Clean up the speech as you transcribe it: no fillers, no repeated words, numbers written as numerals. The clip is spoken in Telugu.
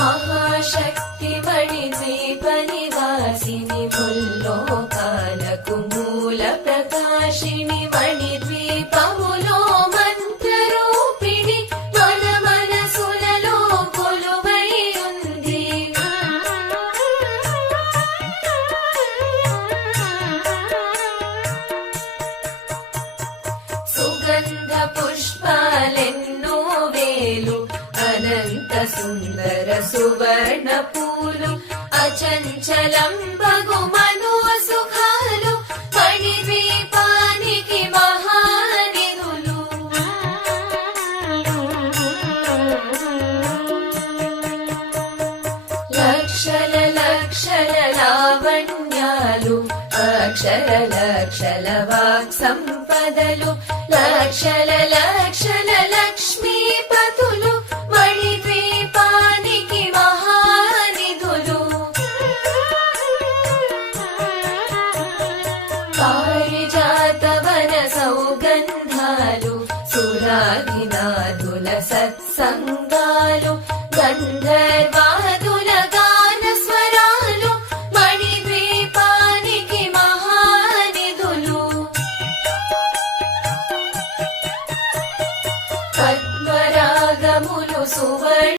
మహాశక్తి మణిద్వీప నివాసిని ముల్లోకాలకు మూల ప్రకాశిని మణిద్వీపములో మంత్రరూపిణి మన మనసులలో కొలువై ఉంది. సుగంధ పుష్పాలెన్నో వేలు అనంత సుందర సువర్ణ పూలు అచంచలం బగు మనో సుఖాలు మణిద్వీపానికి మహానిధులు. లక్షల లక్షల లావణ్యాలు అక్షర లక్షల వాక్ సంపదలు లక్షల లక్షల లక్ష్మీపతులు మణిద్వీపానికి మహానిధులు. పారిజాతవన సౌగంధాలు సురాధినాథుల సత్సంగాలు గంధర్వాదుల గాన స్వరాలు మణిద్వీపానికి మహానిధులు. పద్మరాగములు సువర్ణ